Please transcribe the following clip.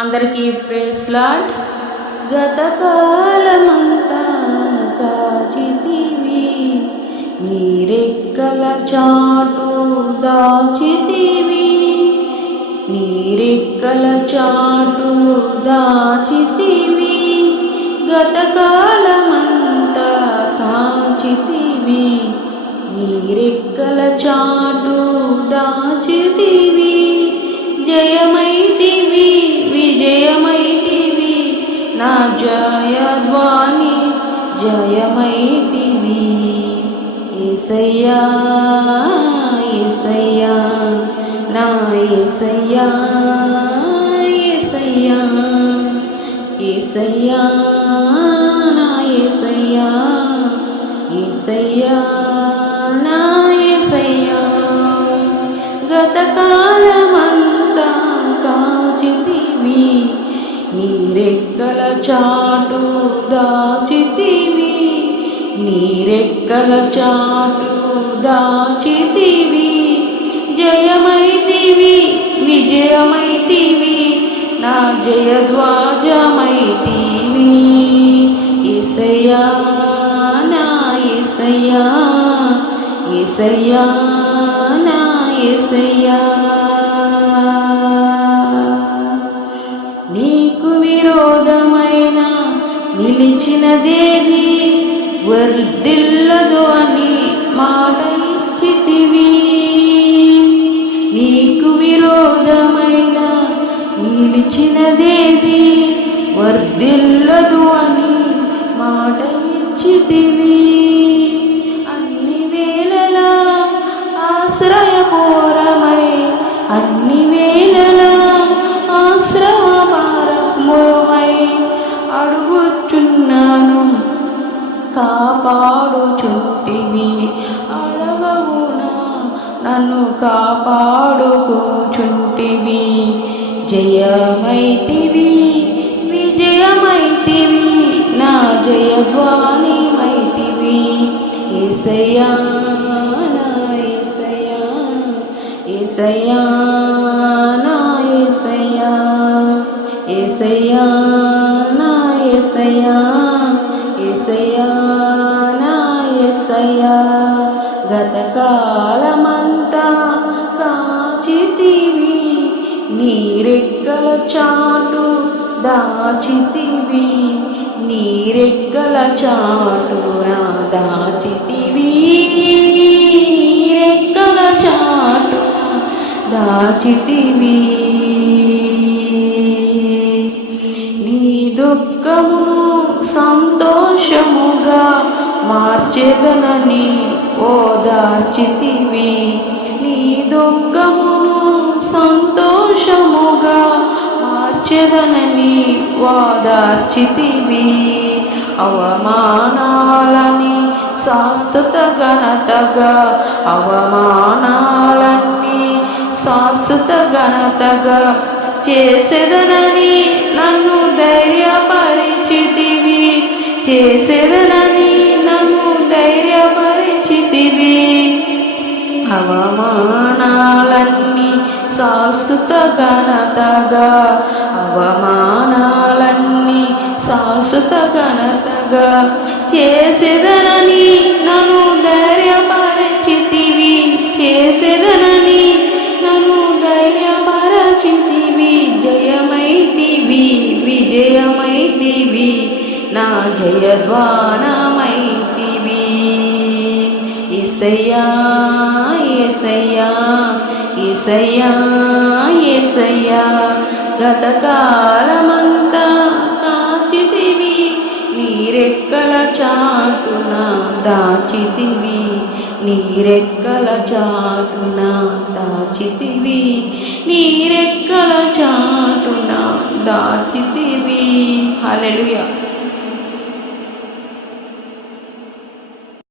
అందరికీ ప్రేస్లాడ్ గతకాలమంతా కాచితివి నీరెక్కల చాటు దాచితివి? నీరెక్కల చాటు దాచితివి? గతకాలమంతా కాచితివి నీరెక్కల చాటు జయమైతివి. ఏసయ్యా ఏసయ్యా నా ఏసయ్యా ఏసయ్యా ఏసయ్యా నా ఏసయ్యా ఏసయ్యా నా ఏసయ్యా. గతకా నీరెక్కల చాటు దాచితివి. నీరెక్కల చాటు దాచితివి. జయమైతివి విజయమైతివి. నా జయధ్వాజమైతివి. ఇసయా నా ఇసయా ఇసయా నా ఇసయా ఇచ్చినదేది వర్దిల్లదు అని మాట ఇచ్చితివి నీకు విరోధమైన నిలిచినదేది వర్దిల్లదు అని మాట ఇచ్చితివి కాపాడుచుంటివి అడగవునా నన్ను కాపాడుకోచుంటివి జయమైతివి విజయమైతివి నా జయధ్వాని మైతివి ఏసయ్యా నా ఏసయ్యా ఏసయ్యా నా నా ఏసయ్యా ఏసయ్యా. ఏసయ్యా గతకాలమంతా కాచితివి నీరెక్కల చాటు దాచితివి నీరెక్కల చాటు నా దాచితివి నీరెక్కల చాటు దాచితివి. నీ దుఃఖమును సంతోషముగా మార్చెదనని ఓదార్చితివి. నీ దుఃఖమును సంతోషముగా మార్చెదనని ఓదార్చితివి. అవమానాలని శాశ్వత ఘనతగా అవమానాలన్నీ శాశ్వత ఘనతగా చేసేదనని నన్ను ధైర్యపరిచితివి. చేసేదనని ఘనతగా అవమానాలన్నీ శాశ్వత ఘనతగా చేసేదనని నన్ను ధైర్యపరచితివి. చేసేదనని నన్ను ధైర్యపరచితివి. జయమైతివి విజయమైతివి. నా జయధ్వానమైతివి. ఇసయ్యా ఇసయ్యా ఏసయ్యా ఏసయ్యా గతకాలమంతా కాచితివి నీరెక్కల చాటున దాచితివి నీరెక్కల చాటున దాచితివి నీరెక్కల చాటున దాచితివి. హలెలుయా